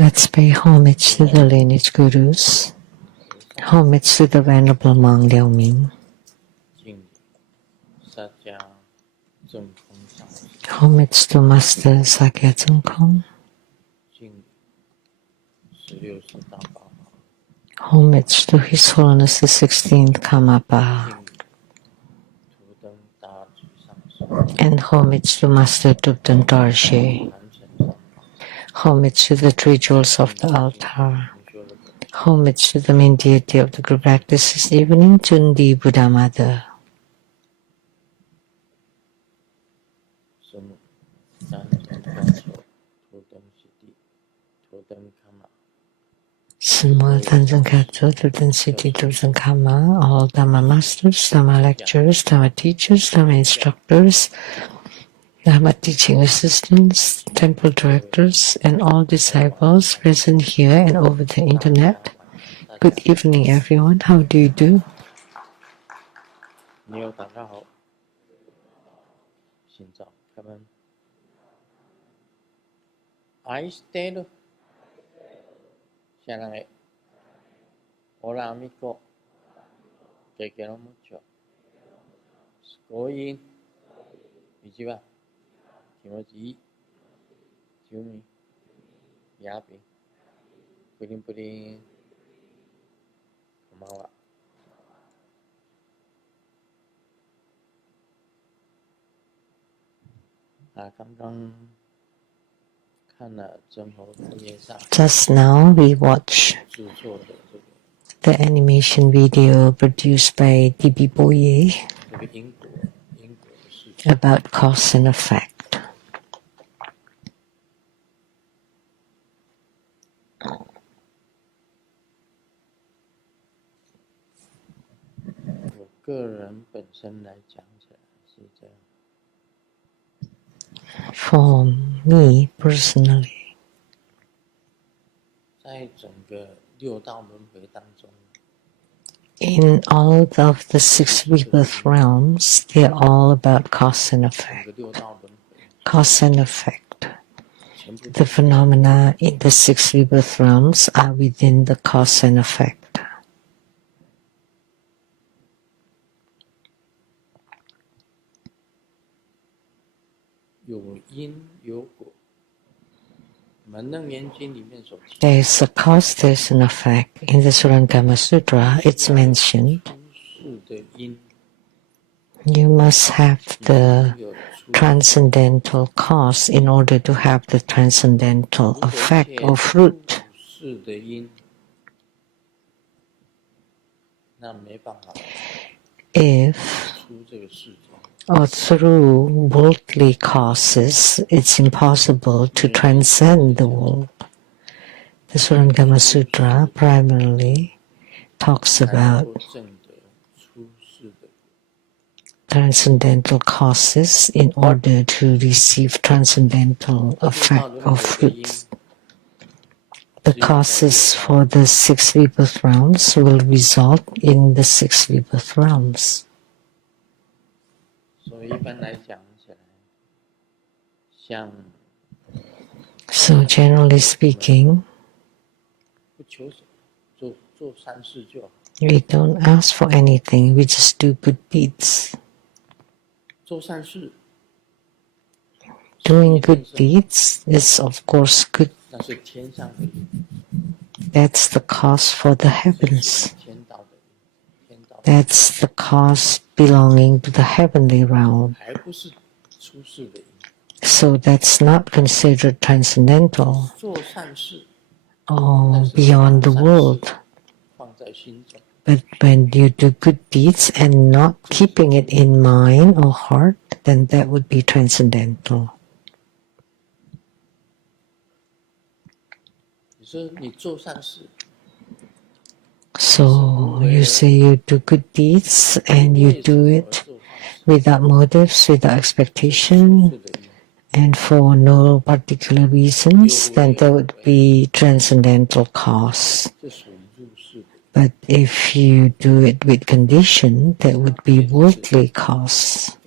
Let's pay homage to the lineage gurus, homage to the Venerable Monk Liao Ming, homage to Master Sakya Tsung, homage to His Holiness the 16th Karmapa, and homage to Master Tupten Dorje, homage to the three jewels of the altar, homage to the main deity of the group practice this evening, Jundi Buddha Mother. Semua Tanzan Kato, Tupten City, Tupten Kama, all Dharma masters, Dharma lecturers, Dharma teachers, Dharma instructors, Dharma teaching assistants, temple directors, and all disciples present here and over the internet. Good evening, everyone. How do you do? Hola amigo, te quiero mucho. Scoin, Ichiba, Kimoji, Yumi, Yapi, Pudding Pudding, Komawa. Just now we watched the animation video produced by TBSN about cause and effect. For me personally, in all of the 6 rebirth realms, they're all about cause and effect. Cause and effect. The phenomena in the 6 rebirth realms are within the cause and effect. There is a cause, there is an effect. In the Surangama Sutra, it's mentioned you must have the transcendental cause in order to have the transcendental effect or fruit. If or through worldly causes, it's impossible to transcend the world. The Surangama Sutra primarily talks about transcendental causes in order to receive transcendental effect or fruits. The causes for the 6 rebirth realms will result in the 6 rebirth realms. So generally speaking, we don't ask for anything, we just do good deeds. Doing good deeds is of course good. That's the cause for the heavens. That's the cause belonging to the heavenly realm. So that's not considered transcendental or beyond the world. But when you do good deeds and not keeping it in mind or heart, then that would be transcendental. So you say you do good deeds and you do it without motives, without expectation, and for no particular reasons, then that would be transcendental cause. But if you do it with condition, that would be worldly cause.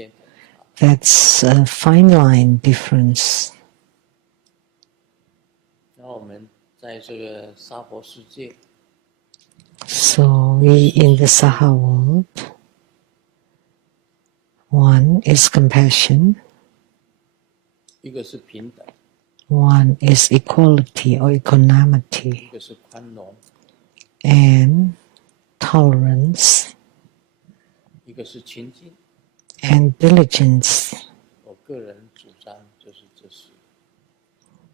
That's a fine line difference. 在这个娑婆世界， So we in the Saha world, one is compassion, 一个是平等， one is equality or 一 equanimity, 个是宽容， and tolerance 一个是亲近。 and diligence. 我个人主张就是这四个。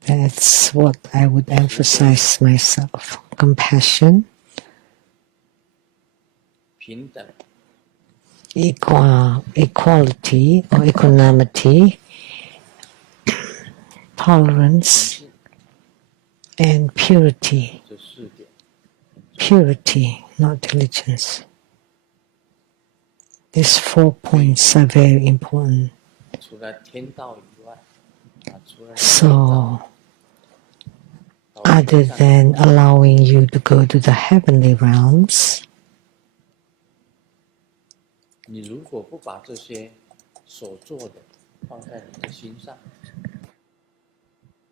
That's what I would emphasize myself. Compassion, 平等， equality or equanimity, 亲 tolerance, 近， and purity. 这四点。 Purity, not diligence. These 4 points are very important. 除了天道以外，除了 So, 到 other 天上， than allowing you to go to the heavenly realms, 你如果不把这些所做的放在你的心上，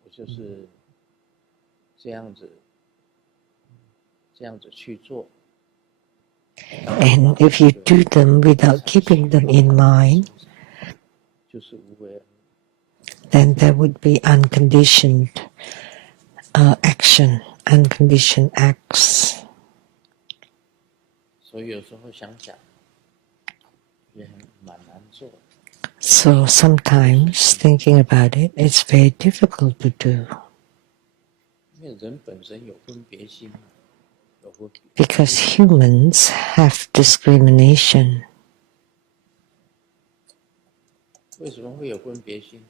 我就是这样子去做。 and if you do them without keeping them in mind, 就是无为而为。 then there would be unconditioned action, unconditioned acts. 所以有时候想想，也蛮难做的。 So sometimes thinking about it, it's very difficult to do 因为人本身有分别心，有分别。 because humans have discrimination. 为什么会有分别心？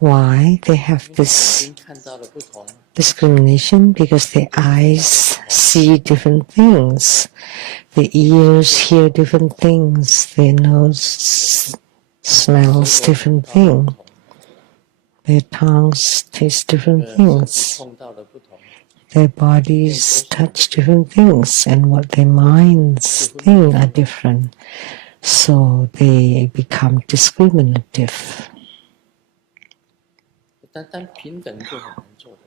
Why they have 因为眼 this 睛看到的不同， discrimination? Because their eyes see different things, the ears hear different things, their nose smells different things, their tongues taste different 身体 things, 碰到的不同， their bodies touch different things, and what their minds think are different. So they become discriminative. 单平等就很难做的。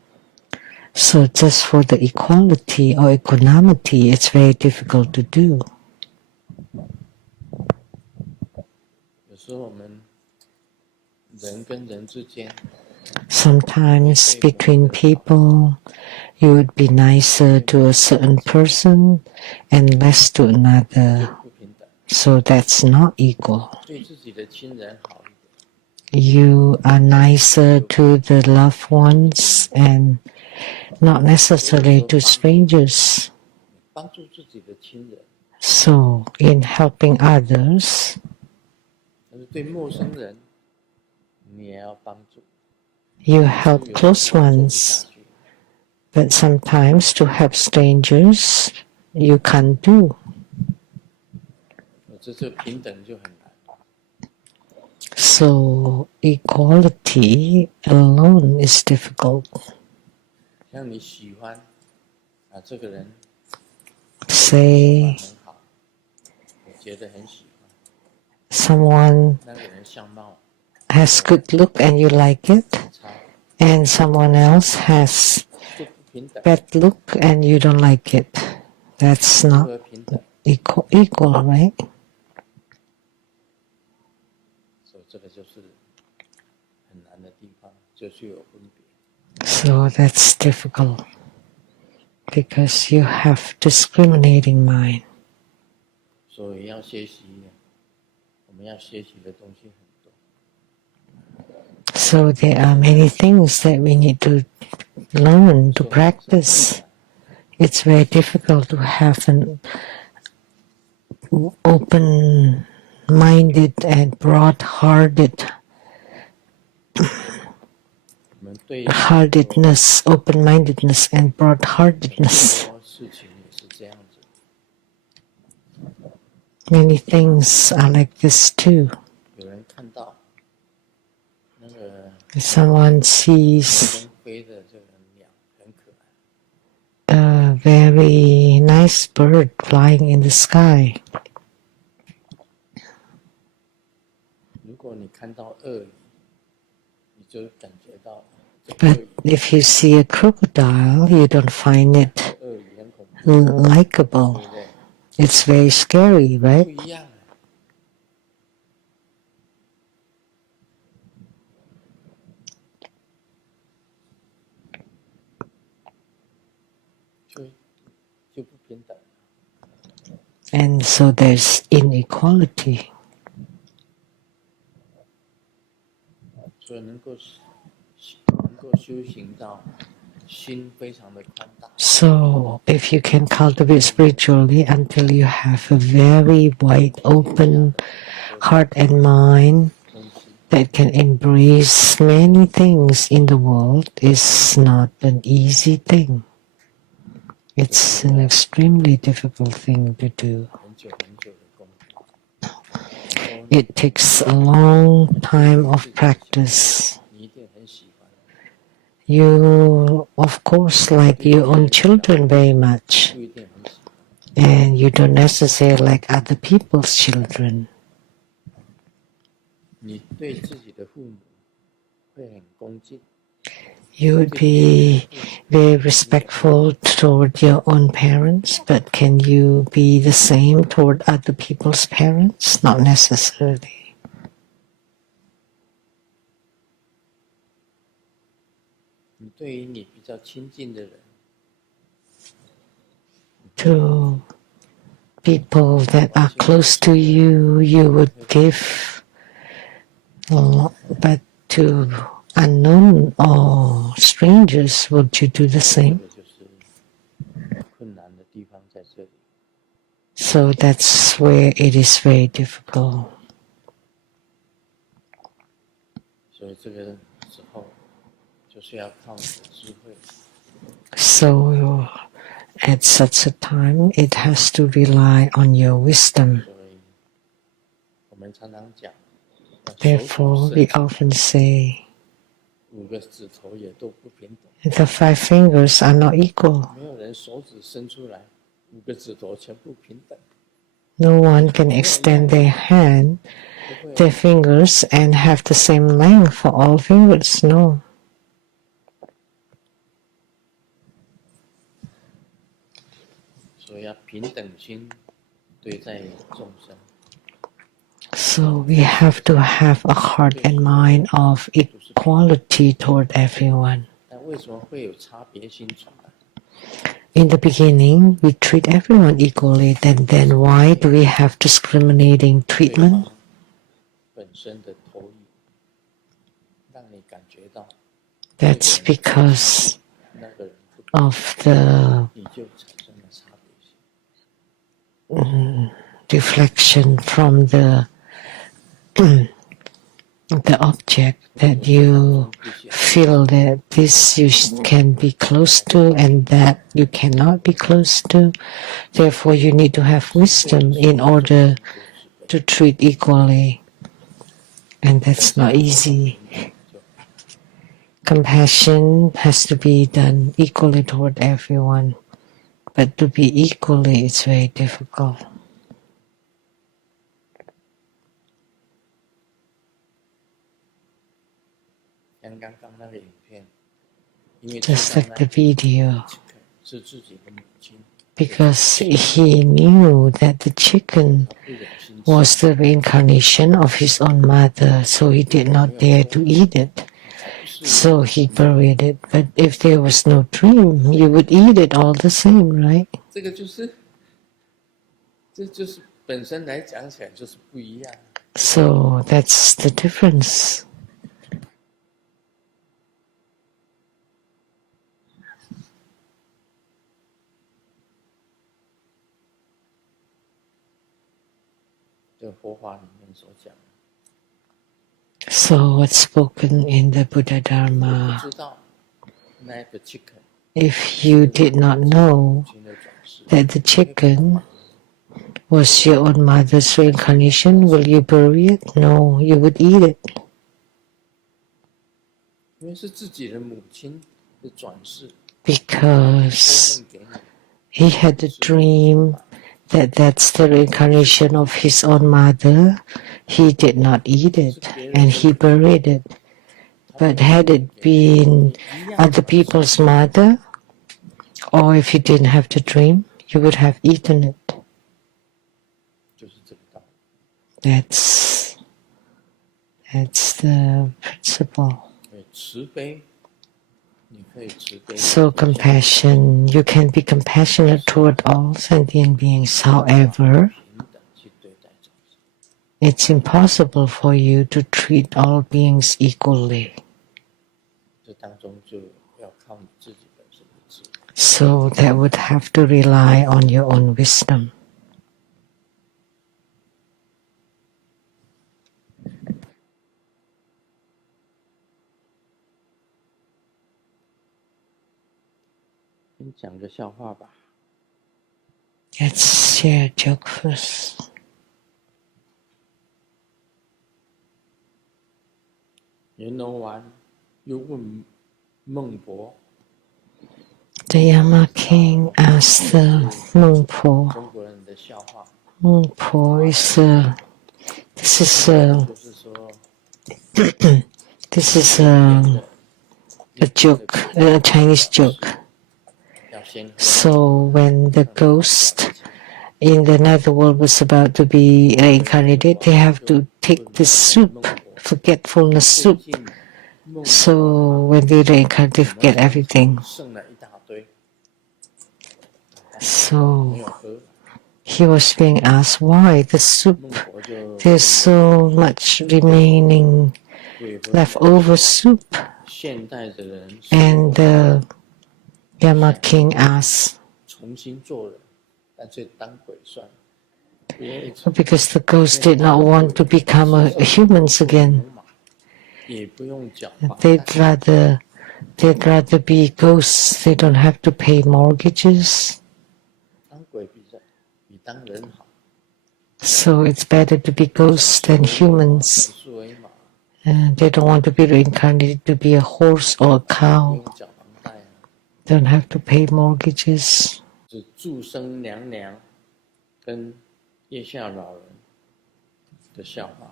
So just for the equality or equanimity, it's very difficult to do. 有时候我们人跟人之间， Sometimes between people, you would be nicer to a certain person and less to another. 不平等。 So that's not equal. 对自己的亲人好一点， You are nicer to the loved ones and not necessarily to strangers. 帮助自己的亲人， So in helping others, 但是对陌生人，你也要帮助。 you help 有时 close 候做不 ones. 下去， But sometimes to help strangers, you can't do. 这平等就很难。 So equality alone is difficult. 像你喜欢这个人 Say 很好，我觉得很喜欢 someone 那个人相貌 has good look and you like it, 差， and someone else has 就不平等， bad look and you don't like it. That's 如 not 何平等？ equal, right? 所以这个就是很难的地方，就是有分别。 So that's difficult because you have discriminating mind. 所以要学习，我们要学习的东西很多。 So there are many things that we need to learn, to practice. It's very difficult to have an open-minded and broad-hearted 我们对 heartedness, open-mindedness and 很 broad-heartedness. 多事情也是这样子。 Many things are like this too. 有人看到那个 Someone sees 空中飞的这个鸟很可爱， a very nice bird flying in the sky. 如果你看到鳄鱼，你就感觉到 But if you see a crocodile, you don't find it likable. It's very scary, right? 不一样。就不平等。And so there's inequality. 所以能够修行到心非常的宽大。So if you can cultivate spiritually until you have a very wide open heart and mind that can embrace many things in the world, is not an easy thing. It's an extremely difficult thing to do. It takes a long time of practice. You, of course, like your own children very much, and you don't necessarily like other people's children. You would be very respectful toward your own parents, but can you be the same toward other people's parents? Not necessarily. To people that are close to you, you would give, but to unknown or strangers, would you do the same? So that's where it is very difficult. So at such a time, it has to rely on your wisdom. Therefore, we often say the 5 fingers are not equal. No one can extend their hand, their fingers, and have the same length for all fingers. No. So we have to have a heart and mind of equality toward everyone. In the beginning, we treat everyone equally. Then why do we have discriminating treatment? That's because of the reflection from the object that you feel that this you can be close to and that you cannot be close to. Therefore, you need to have wisdom in order to treat equally. And that's not easy. Compassion has to be done equally toward everyone. But to be equally, it's very difficult. Just like the video, because he knew that the chicken was the reincarnation of his own mother, so he did not dare to eat it. So he buried it. But if there was no dream, you would eat it all the same, right? So that's the difference. So what's spoken in the Buddha Dharma, if you did not know that the chicken was your own mother's reincarnation, will you bury it? No, you would eat it. Because he had a dream that that's the reincarnation of his own mother. He did not eat it and he buried it. But had it been other people's mother, or if you didn't have the dream, you would have eaten it. 就是这个道理。 That's the principle. 慈悲，你可以慈悲。 So compassion, you can be compassionate toward all sentient beings. However, 平等去对待众生。 it's impossible for you to treat all beings equally. 这当中就要靠你自己本身的智慧。 So that would have to rely on your own wisdom. 先讲个笑话吧。 Let's share a joke first. 阎罗王又问孟婆， The Yama king asked the Mung Po. 中国人的笑话， Mung Po is this is 就是说 this is a joke, a Chinese joke. 要先喝 So when the ghost in the netherworld was about to be reincarnated, they have to take the soup, forgetfulness soup. 最近孟 So when they reincarnate, they forget everything. 剩了一大堆， So 没有喝， he was being asked why the soup, 孟婆就 there's so much remaining 鬼魂 leftover soup. 现代的人 And the Yama king asked, 重新做人，干脆当鬼算了。因为 because the ghost did not want to become a humans again. 也不用缴 They'd rather be ghosts. They don't have to pay mortgages. 当鬼比当人好。 So it's better to be ghosts than humans. 数为马， And they don't want to be reincarnated to be a horse or a 不 cow. 用缴房贷啊。 Don't have to pay mortgages. 是祝生娘娘跟月下老人的笑话，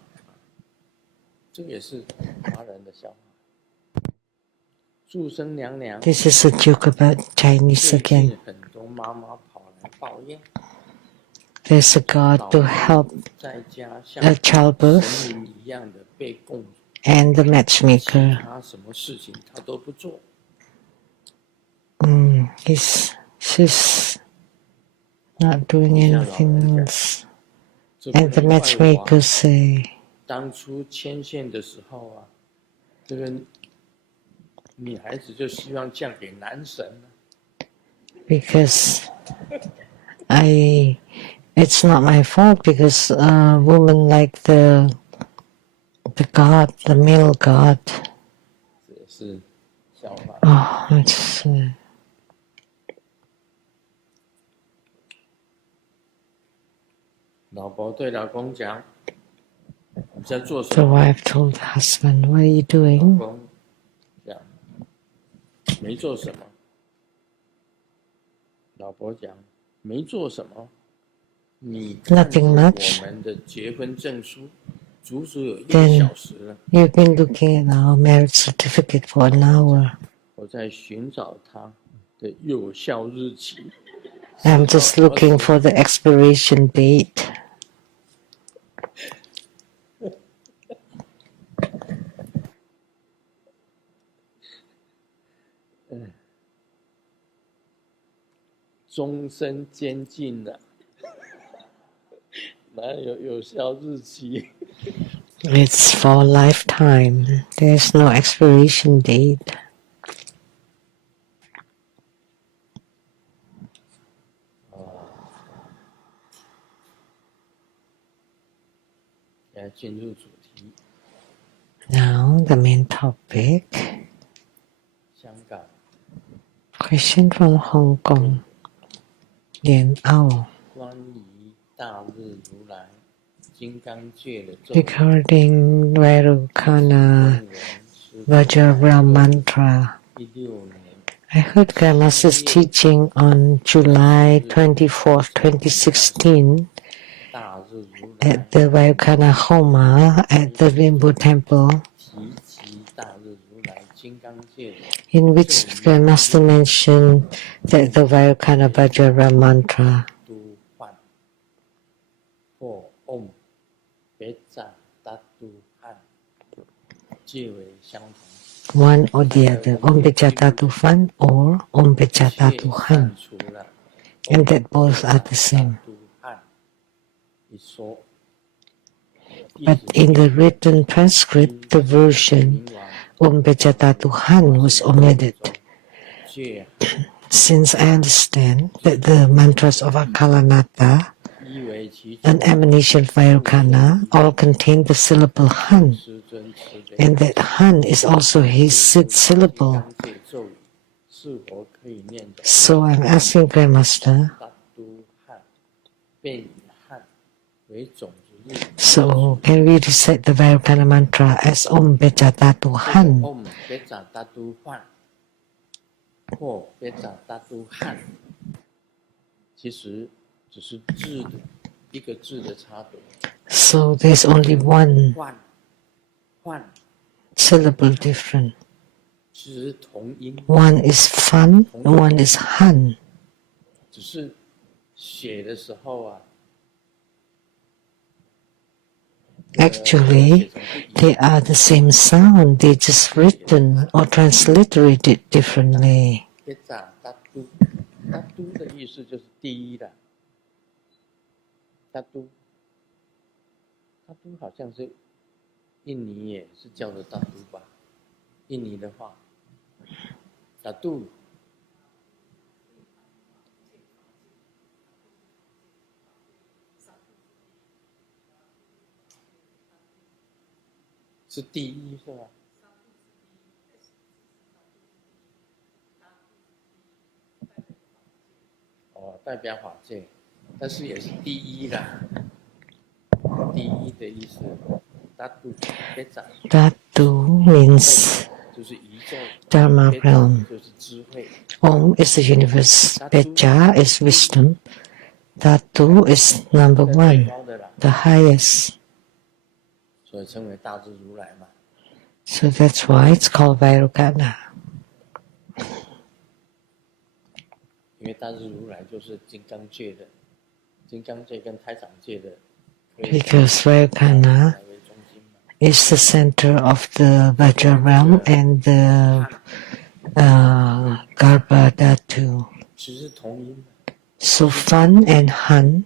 这个也是华人的笑话。祝生娘娘 This is a joke about Chinese 最 again. 近很多妈妈跑来抱怨， There's a god to help 在家像 childbirth 神明一样的被供， and the 其 matchmaker. 他什么事情他都不做。 She's not doing anything else. 这 And 不 the 能怪我 matchmaker 啊 say, 当初牵线的时候啊，这个女孩子就希望嫁给男神啊。 because it's not my fault because a woman like the god, the male god. 这也是笑话。 Oh, it's 老婆对老公讲：“你在做什 the 么 wife told the husband, what are you？” 老 doing? 公讲：“没做什么。”老婆讲：“没做什么。你看 Nothing 我 much. 们的结婚证书，足足有1个 Then 小时了。 You've been looking at our marriage certificate for an hour. 我在寻找它的有效日期。 I'm just looking for the expiration date. 终身监禁了，哪有效日期？ It's for a lifetime. There's no expiration date. 来进入主题。 Now the main topic. 香港 Question from Hong Kong. Lian Ao. 关于大日如来金刚界的咒语 Regarding Vairukana 文是 Vajragram Mantra. 16年 I heard Grandmaster's teaching on July 24th, 2016 大日如来 at the Vairukana Homa at the Rainbow Temple. 提及大日如来界的 in which the Master mentioned that the Vairocana Vajra mantra 都幻或 Om 别扎达都汉皆为相同。 one or the other, Om Bejata Tufan or Om 一 Bejata 切 Tuhan, 散除了 and that both are the same. 都汉一说， But in the written transcript, the version 冥王 Om Bejata Tuhan was omitted. 戒 Since I understand that the mantras of Akalanata 依为其中 and emanation Vairocana all contain the syllable Han, 师尊慈悲 and that Han is also his sixth syllable. 刚戒咒语是否可以念的 So I'm asking Grandmaster, 达都汉便以汉为种子日语 so can we recite the Vairocana mantra as Om Bejata 这个 Tuhan? Om 别扎达都幻或别扎达都汉，其实只是字的一个字的差别。 So there's only one 幻 syllable different. 其实同音， One is Fan, one is Han. 只是写的时候啊， Actually, they are the same sound, they just written or transliterated differently. 别扎达都，达都的意思就是第一的，达都，达都好像是印尼也是叫做达都吧？印尼的话，达都。 是第一是吧？哦，代表法界，但是也是第一啦。第一的意思，达都别扎， Dhatu means 就是宇宙 Dharma 别扎 realm. 就是智慧， Om is the universe. Beja is wisdom. Dhatu is number 最 one, 高的啦， the highest. 所以称为大智如来嘛。 So that's why it's called Vairocana. 因为大智如来就是金刚界的，金刚界跟胎长界的，可以 Because Vairocana 为中心嘛。 is the center of the Vajra realm and the Garbha Dhatu. 其实同音， So Fan and Han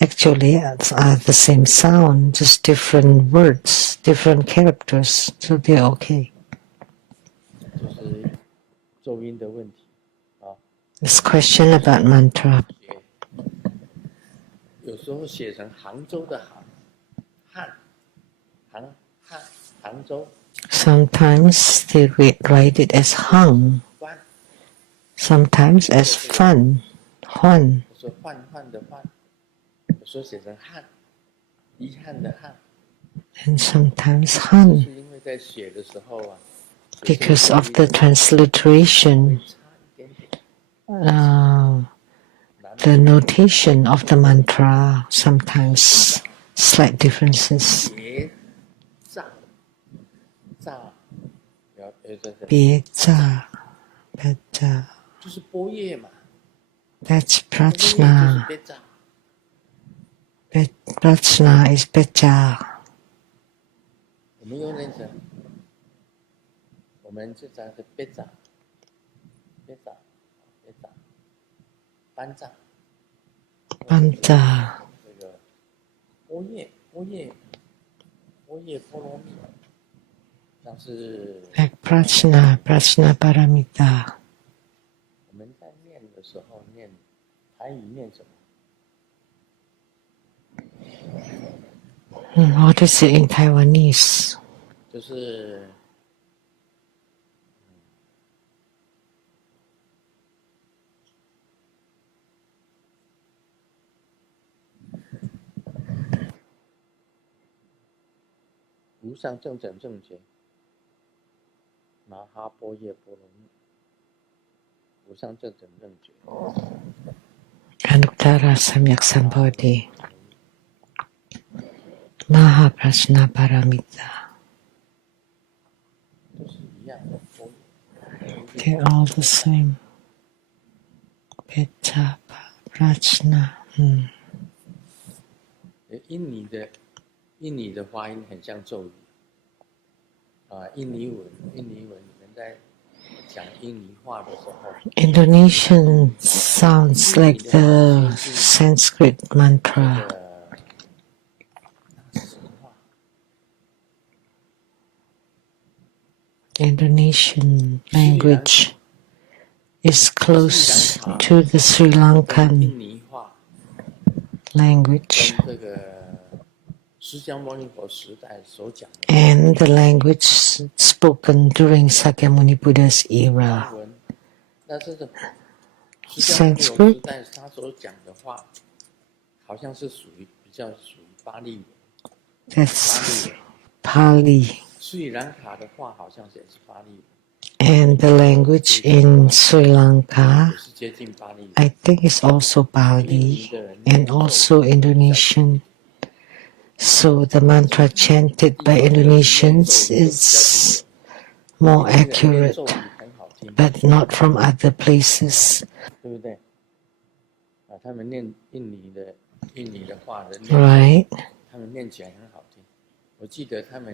actually are the same sound, just different words, different characters, so they're okay. 就是咒音的问题啊。 This question about mantra. 有时候写成杭州的杭，杭州。 Sometimes they write it as Hang, 欢， sometimes as Fan, Huan, 有时候换的换，有时候写成汉，遗憾的汉。 and sometimes 是 Han. 因为在写的时候啊， Because of the transliteration, 差一点点。 the notation of the mantra, sometimes slight differences. 别炸，炸，Beja, Beja. 就是波叶嘛。 That's 波叶就是 Prajna. 别炸。 Prajna is Beja. 我们又念成，我们就讲是别炸，别炸，别炸，班炸。 Panta. 这个波叶波罗蜜，像是 Like Prajna Paramita. 我们在念的时候念台语念什么？ What is it in Taiwanese? 就是无上正等正觉，麻哈波叶波罗蜜，无上正等正觉。 Anuttara Samyak Sambodhi. Maha Prajna Paramita. 都是一样的波叶。They're all the same. Peta, Prajna. 印尼的发音很像咒语印尼文你们在讲印尼话的时候 Indonesian sounds like the Sanskrit mantra. Indonesian language is close to the Sri Lankan language and the language spoken during Sakyamuni Buddha's era. Sanskrit, that's Pali. And the language in Sri Lanka, I think, is also Pali and also Indonesian. So the mantra chanted by Indonesians is more accurate, but not from other places. Right.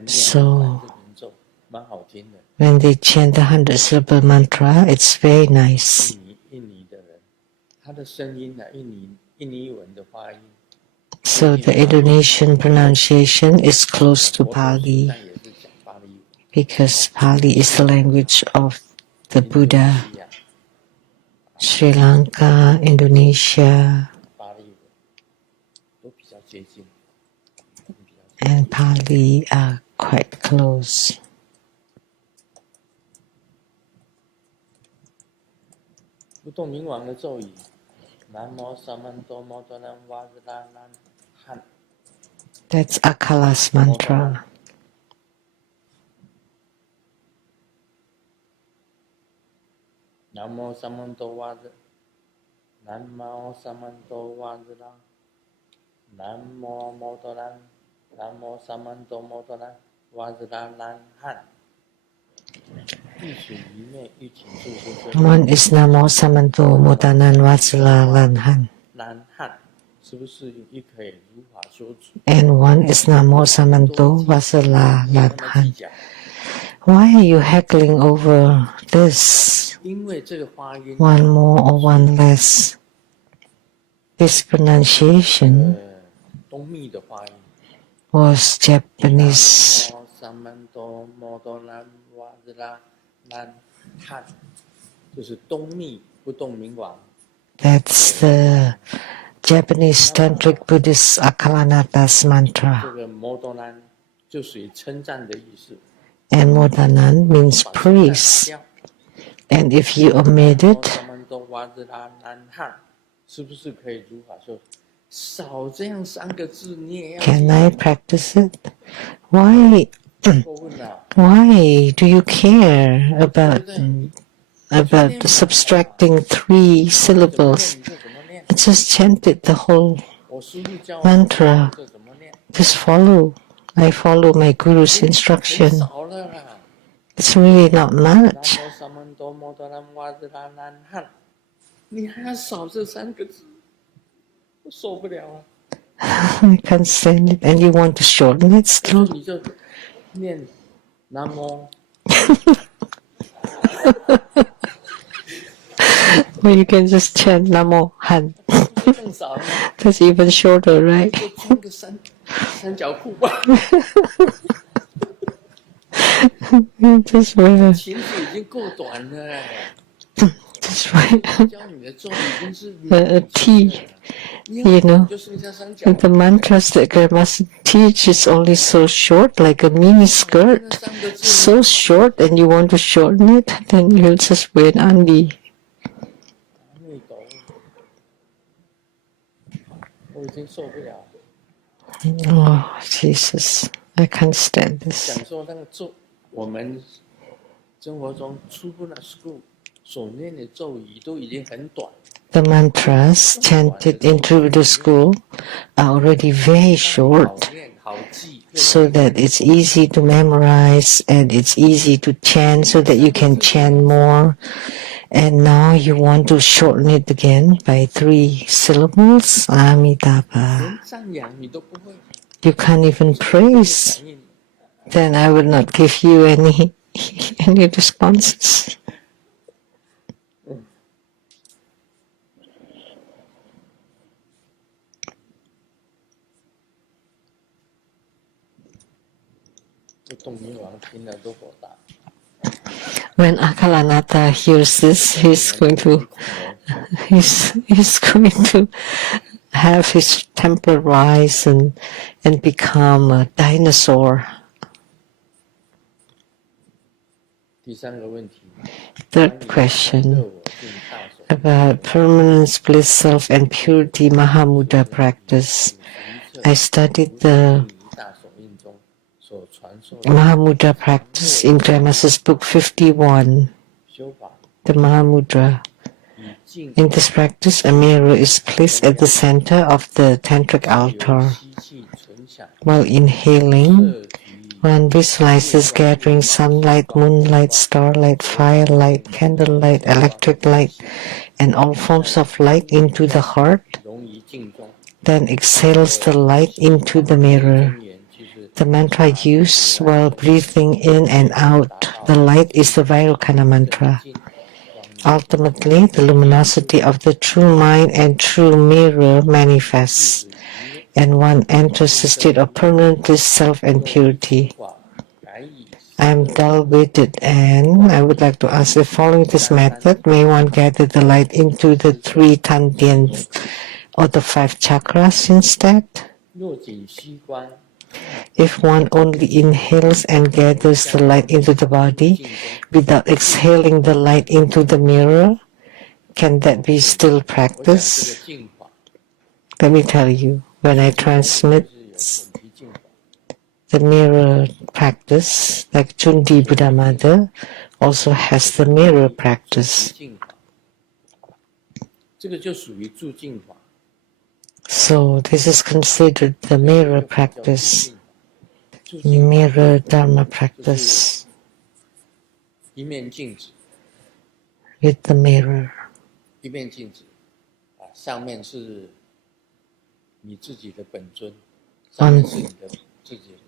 So when they chant the 100 syllable mantra, it's very nice. So the Indonesian pronunciation is close to Pali because Pali is the language of the Buddha. Sri Lanka, Indonesia, and Pali are quite close. That's Akala's mantra. Namo Samanto Vajra Namo Samanto Vajra Namo Motoran Namo Samanto Motoran Vajra Nan Han. One is Namo Samanto Motanan Vajra Lanhan. And one is Namo Samanto Vajra Lanhan. Why are you heckling over this? One more or one less? This pronunciation was Japanese. That's the Japanese Tantric Buddhist Akalanata's mantra. And Modanan means praise. And if you omit it, can I practice it? Why do you care about subtracting 3 syllables? Just chant it, the whole mantra. Just follow. I follow my Guru's instruction. It's really not much. I can't stand it. And you want to shorten it still? Well, you can just chant Namo Han. That's even shorter, right? Just wait. A T, you know. The mantras that Grandmaster teach is only so short, like a mini skirt. So short, and you want to shorten it, then you'll just wait only. Oh, Jesus. I can't stand this. The mantras chanted into the school are already very short, so that it's easy to memorize and it's easy to chant so that you can chant more. And now you want to shorten it again by 3 syllables. Amitabha. You can't even praise. Then I will not give you any responses. When Akalanata hears this, he's going to have his temper rise and become a dinosaur. Third question about permanence, bliss, self, and purity Mahamudra practice. I studied the Mahamudra practice in Grandmaster's book 51, the Mahamudra. In this practice, a mirror is placed at the center of the tantric altar. While inhaling, one visualizes gathering sunlight, moonlight, starlight, firelight, candlelight, electric light, and all forms of light into the heart. Then exhales the light into the mirror. The mantra used while breathing in and out the light is the Vairocana mantra. Ultimately, the luminosity of the true mind and true mirror manifests, and one enters the state of permanent bliss, self, and purity. I am dull-witted, and I would like to ask if following this method, may one gather the light into the 3 tantians or the 5 chakras instead? If one only inhales and gathers the light into the body without exhaling the light into the mirror, can that be still practice? Let me tell you, when I transmit the mirror practice, like Chundi Buddha Mother also has the mirror practice. So this is considered the mirror practice, mirror Dharma practice with the mirror. On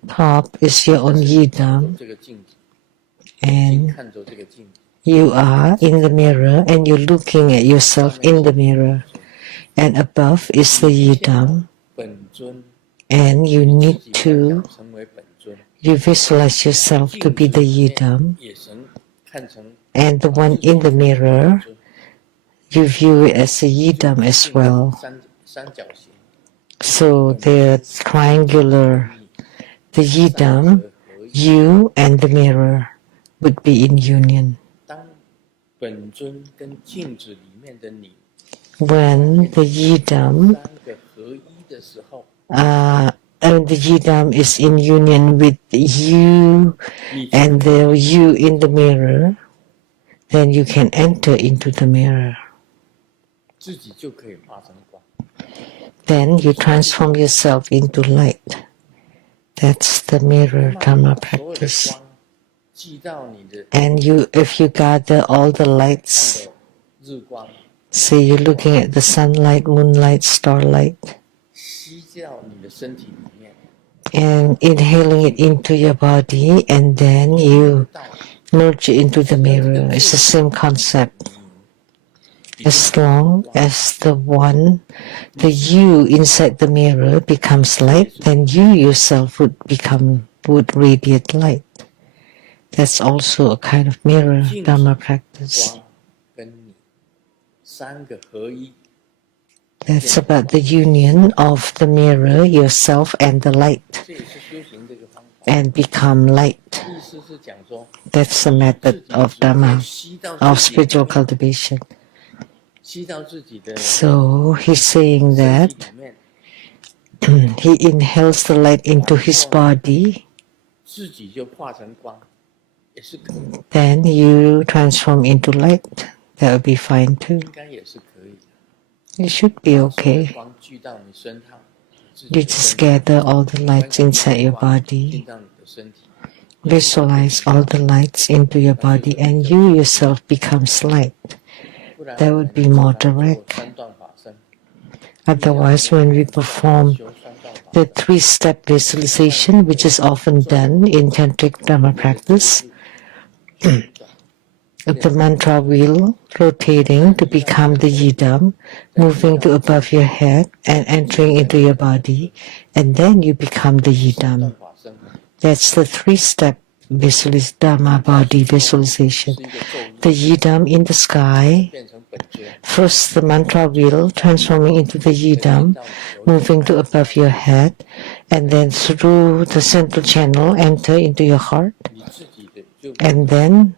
top is your own yidam, and you are in the mirror and you're looking at yourself in the mirror. And above is the yidam, and you need to, you visualize yourself to be the yidam, and the one in the mirror, you view it as a yidam as well. So they're triangular. The yidam, you and the mirror would be in union. When the yidam is in union with you and the you in the mirror, then you can enter into the mirror. Then you transform yourself into light. That's the mirror Dharma practice. And if you gather all the lights, say you're looking at the sunlight, moonlight, starlight, and inhaling it into your body, and then you merge it into the mirror. It's the same concept. As long as the you inside the mirror becomes light, then you yourself would radiate light. That's also a kind of mirror Dharma practice. That's about the union of the mirror, yourself, and the light, and become light. That's the method of Dharma, of spiritual cultivation. So he's saying that he inhales the light into his body, then you transform into light. That would be fine too. It should be okay. You just gather all the lights inside your body, visualize all the lights into your body, and you yourself becomes light. That would be more direct. Otherwise, when we perform the three-step visualization, which is often done in tantric Dharma practice, the mantra wheel rotating to become the yidam, moving to above your head and entering into your body, and then you become the yidam. That's the three-step Dharma body visualization. The yidam in the sky, first the mantra wheel transforming into the yidam, moving to above your head, and then through the central channel enter into your heart, and then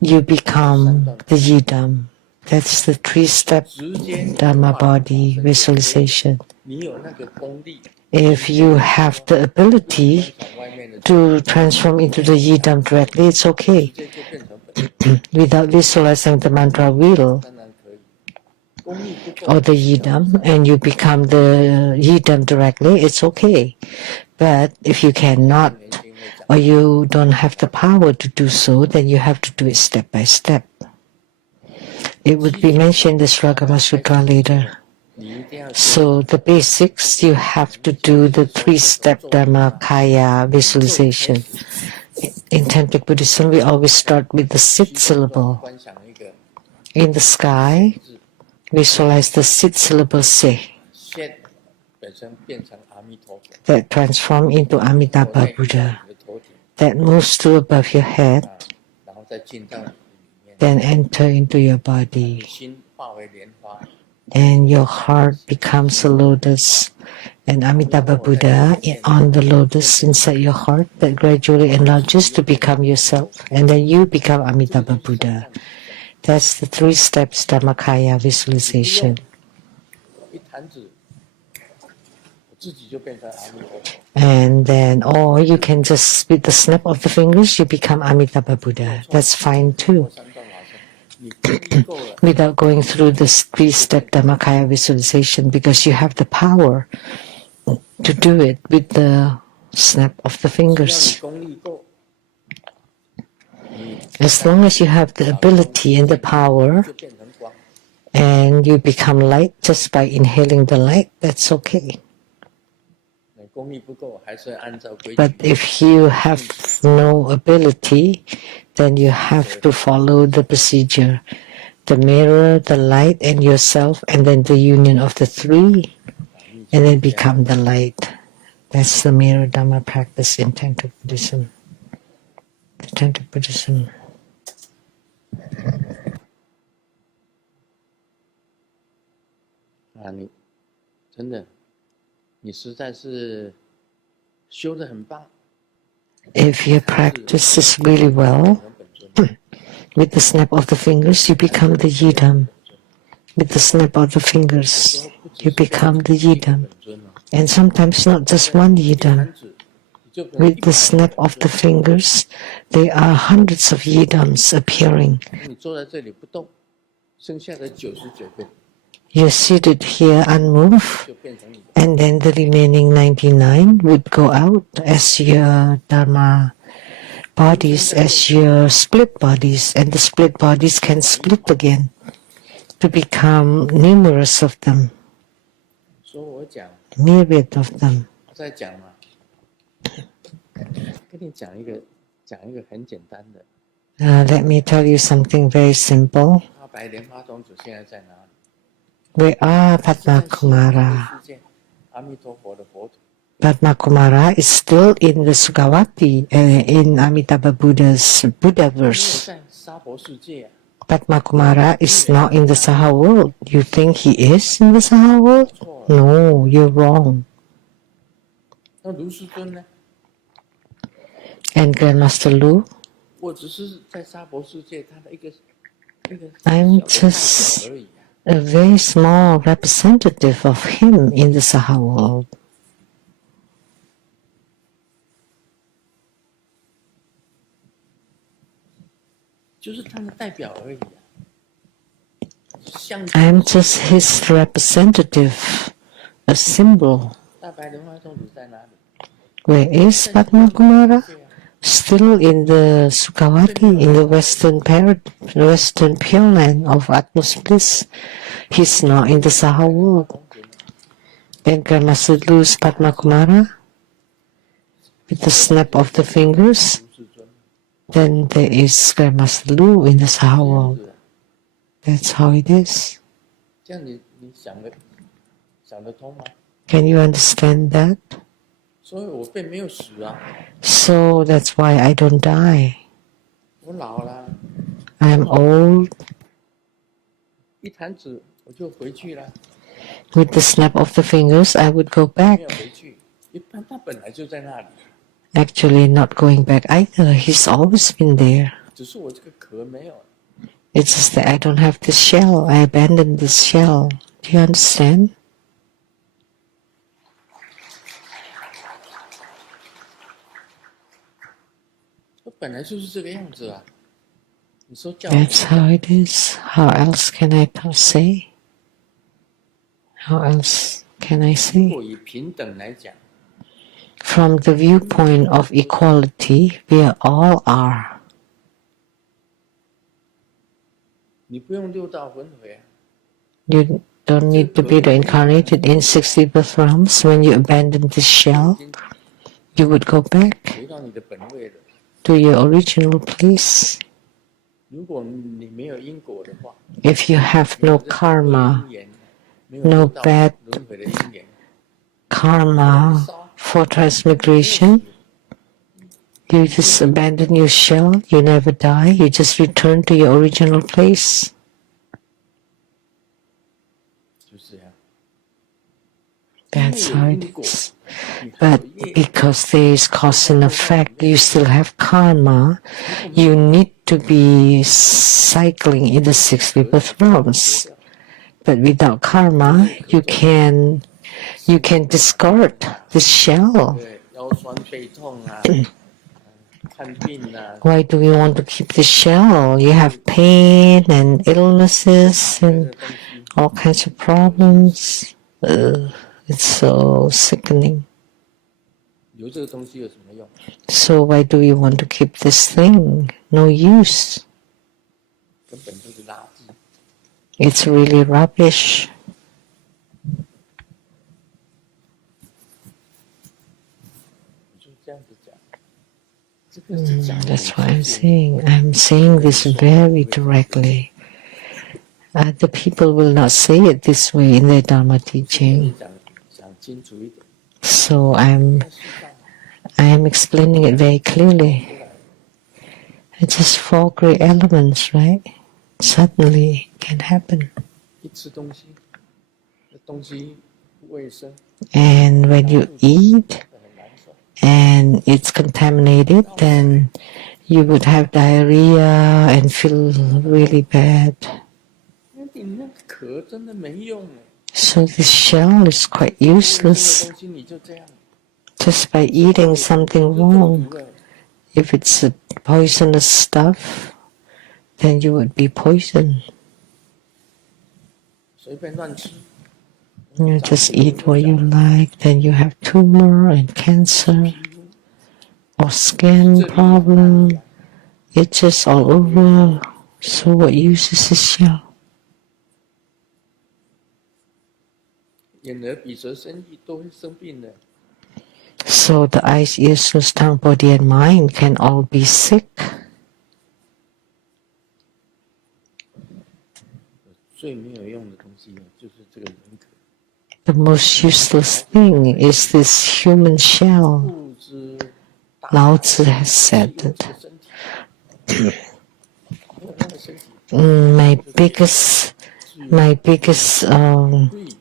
you become the yidam. That's the three-step Dharma body visualization. If you have the ability to transform into the yidam directly, it's okay. Without visualizing the mantra wheel or the yidam, and you become the yidam directly, it's okay. But if you cannot, or you don't have the power to do so, then you have to do it step by step. It would be mentioned in the Sragama Sutra later. So the basics, you have to do the three-step Dharmakaya visualization. In Tantric Buddhism, we always start with the sit syllable. In the sky, visualize the sit syllable se that transform into Amitabha Buddha, that moves to above your head, then enter into your body, and your heart becomes a lotus, and Amitabha Buddha on the lotus inside your heart that gradually enlarges to become yourself, and then you become Amitabha Buddha. That's the three steps Dharmakaya visualization. And then, or you can just, with the snap of the fingers, you become Amitabha Buddha. That's fine too. Without going through this three-step Dharmakaya visualization, because you have the power to do it with the snap of the fingers. As long as you have the ability and the power, and you become light just by inhaling the light, that's okay. But if you have no ability, then you have to follow the procedure. The mirror, the light, and yourself, and then the union of the three, and then become the light. That's the mirror Dharma practice in Tantric Buddhism. The Tantric Buddhism. If your practice is really well, with the snap of the fingers, you become the yidam. With the snap of the fingers, you become the yidam. And sometimes not just one yidam. With the snap of the fingers, there are hundreds of yidams appearing. You're seated here unmoved, and then the remaining 99 would go out as your Dharma bodies, as your split bodies, and the split bodies can split again to become numerous of them, myriad of them. Let me tell you something very simple. Where are Padma Kumara? Padma Kumara is still in the Sukhavati, in Amitabha Buddha's Buddha verse. Padma Kumara is not in the Saha world. You think he is in the Saha world? No, you're wrong. And Grandmaster Lu? I'm just a very small representative of him in the Saha world. I'm just his representative, a symbol. 大白莲花宗主在哪里？ Where is Padma Kumara? Still in the Sukhavati, in the western pure land of Atmos bliss. He's not in the Saha world. Then Grandmaster lose Padma Kumara with the snap of the fingers. Then there is Grandmaster Lu in the Saha world. That's how it is. 这样你想得通吗？ Can you understand that? 所以我并没有死啊， So that's why I don't die. 我老了， I'm old. 一弹指我就回去了， With the snap of the fingers, I would go 没 back. 有回去，一般他本来就在那里， Actually, not going back either. He's always been there. 只是我这个壳没有。 It's just that I don't have the shell. I abandoned the shell. Do you understand? 我本来就是这个样子啊。你说叫我 That's how it is. How else can I say? How else can I 如 say? 果以平等来讲， From the viewpoint of equality, we all are. 你不用六道轮回啊。 You don't need to be reincarnated in 60 birth realms. When you abandon this shell, you would go back 回到你的本位了。 to your original place. 如果你没有因果的话， If you have no karma, 没有 no 六道 bad 轮回的因缘， karma for transmigration, you just abandon your shell, you never die, you just return to your original place. 就是这样。 That's how it is. But because there is cause and effect, you still have karma. You need to be cycling in the 60 birth realms. But without karma, you can discard the shell. 对，腰酸背痛啊，看病啊， Why do you want to keep the shell? You have pain and illnesses and all kinds of problems. It's so sickening. 留这个东西有什么用？ So why do you want to keep this thing? No use. 根本就是垃圾。 It's really rubbish. 我就这样子讲。这个是讲得很 That's what I'm 直接 saying. I'm saying this very directly. The people will not say it this way in their Dharma 跟 teaching. 你讲清楚一点。 So I am explaining it very clearly. It's just 4 great elements, right? Suddenly it can happen. 一吃东西，那东西不卫生， And when you eat 很难受。 and it's contaminated, then you would have diarrhea and feel really bad. 那你那个壳真的没用哎。 So this shell is quite 这个 useless. 东西你就这样， Just by eating something 就中 wrong. 毒了。 If it's a poisonous stuff, then you would be poisoned. 随便乱吃， You just eat what you like, then you have tumor and cancer or skin problem. It's just all over. So what use is this shell? 眼耳鼻舌身意都会生病的。 So the eyes, ears, nose, tongue, body, and mind can all be sick. 最没有用的东西呢，就是这个人格。 The most useless thing is this human shell. 物质大 Lao Tzu has said 有 that 这个身体，没有他的身体， my biggest 所以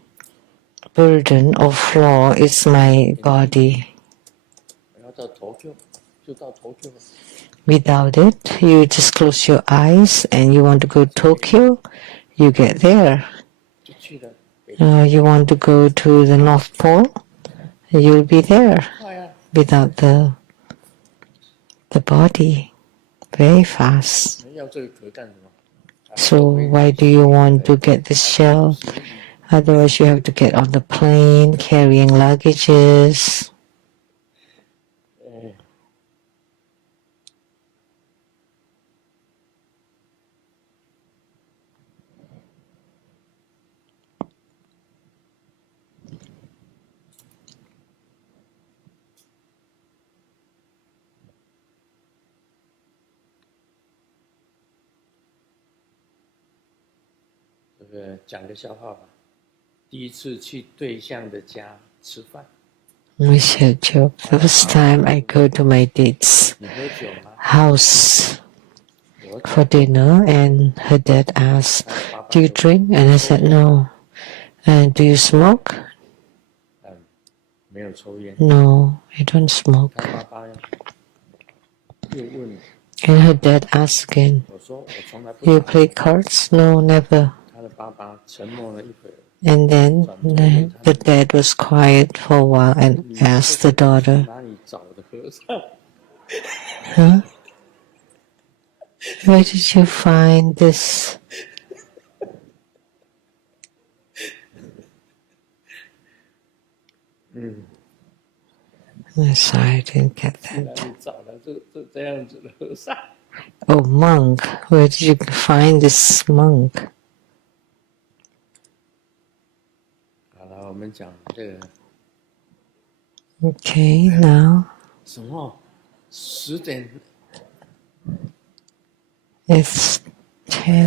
burden or flaw is my body. 我要到头 Q， 就到头 Q。 Without it, you just close your eyes and you want to go to Tokyo, you get there. 就去了。 You want to go to the North Pole, you'll be there 快啊！ without the body. Very fast. 要这个壳干什么？ So why do you want to get this shell? Otherwise, you have to get on the plane carrying luggages. 这个讲个笑话吧。第一次去对象的家吃饭， We share joke. The first time I go to my date's 你喝酒吗？ house 我 for dinner, and her dad asked, "Do you drink?" And I said, "No." "And do you smoke?" 没有抽烟。 "No, I don't smoke." 他爸爸又问， And her dad asked again, 我说我从来不 "You 打。 play cards?" "No, never." 他的爸爸沉默了一会儿， And then the dad was quiet for a while and 你 asked the daughter, 哪里找的和尚？ "Huh? Where did you find this?" Sorry, I didn't get 哪 that. 里找的这样子的和尚？ "Oh, monk. Where did you find this monk?" 好了，我们讲这个 Okay, now 什么10点， it's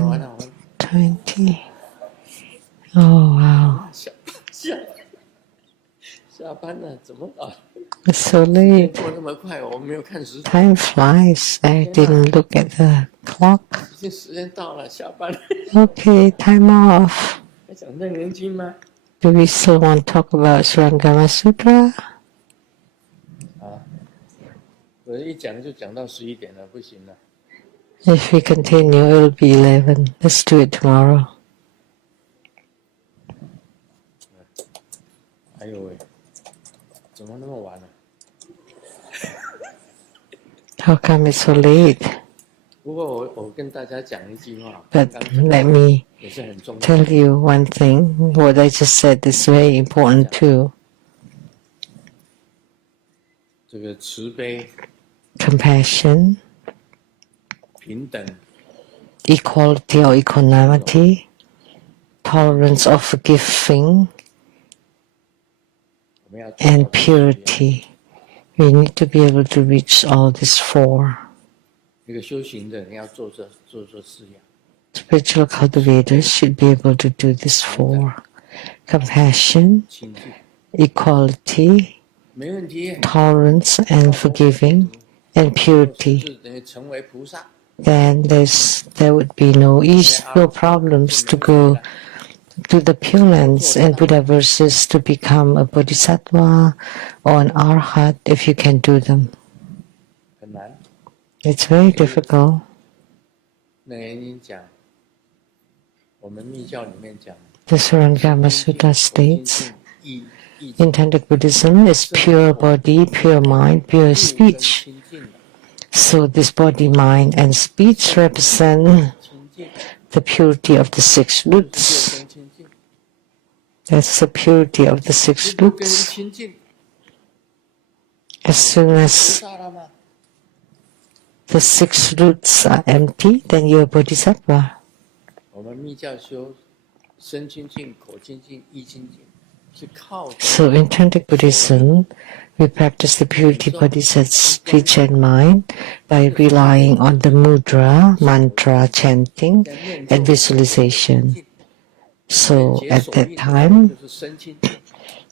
完了 10:20. Oh, wow. 下班了，怎么搞？ It's so late. 过那么快，我没有看时间， Time flies. I didn't look at the clock. 已经时间到了，下班了。 Okay, time off. 还讲楞严经吗？ Do we still want to talk about Surangama Sutra? 啊，我一讲就讲到11点了，不行了。 If we continue, it'll be 11. Let's do it tomorrow. 哎呦喂，怎么那么晚了？ How come it's so late? 不过我跟大家讲一句话， But 刚刚 let me 也是很重要。 tell you one thing. What I just said is very important too. 这个慈悲、 Compassion, 平等、 equality or equanimity, tolerance or forgiving, 我们要做到 and 这4样。 purity. We need to be able to reach all these four. 一个修行的人要做这4样。 Spiritual cultivators should be able to do these four. Compassion, 亲近 equality, 没问题。 tolerance and forgiving, and 甚 purity. 至等于成为菩萨。 Then there would be no problems to go to the Pure Lands and Buddha verses to become a Bodhisattva or an Arhat if you can do them. 很难。 It's very difficult. 楞严经讲，我们密教里面讲， The Surangama Sutta states, 意 Intended Buddhism is pure body, pure mind, pure speech. 亲近， So this body, mind, and speech represent 亲近， the purity of the six 六 roots. 根亲近， That's the purity of the six 六根一 roots. 亲近， As soon 菩 as 萨了吗？ the six roots are empty, then you're a Bodhisattva. 我们密教修身清净、口清净、意清净，是靠着 So in Tantric Buddhism, we practice the purity bodhisattvas speech and mind by relying on the mudra, mantra, chanting, and visualization. So at that time, 就是身清净，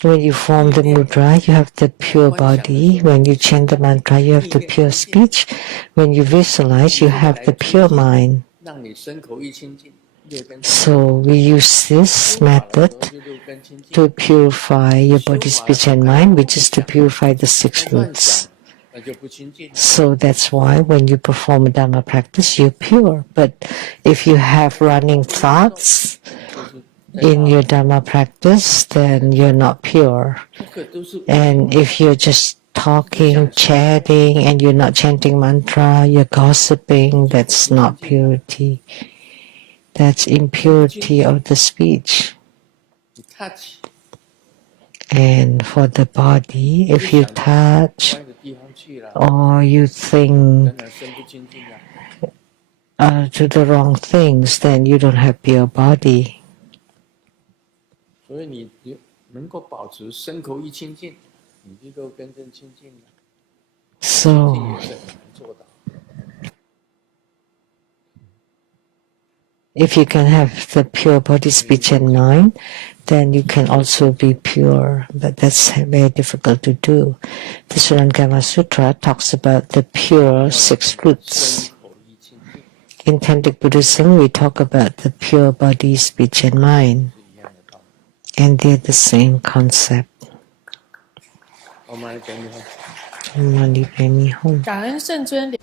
when you form the mudra, you have the pure body. When you chant the mantra, you have the pure speech. When you visualize, you have the pure mind. 让你身口意清净，六根清净。 So we use this method 就六根清净， to purify your body, speech, and mind, which is to purify the six 乱 roots. 想那就不清净。 So that's why when you perform a Dharma practice, you're pure. But if you have running thoughts 就是 in your Dharma practice, then you're not pure. 这个都是 And if you're just talking, chatting, and you're not chanting mantra, you're gossiping, that's not purity. That's impurity of the speech. touch And for the body, if you touch 歪的地方去了， or you think 当然身不清净了。 to the wrong things, then you don't have pure body. 所以你能够保持身口意清净，你就够真正清净了。清净 So 也是很难做到。 if you can have the pure body, speech, and mind, then you can also be pure. But that's very difficult to do. The Surangama Sutra talks about the pure 6 fruits. 身口意清净 In Tantric Buddhism, we talk about the pure body, speech, and mind. 是一样的道理。 And they're the same concept. 我们来讲以后。Mali Pemi Home. 感恩圣尊。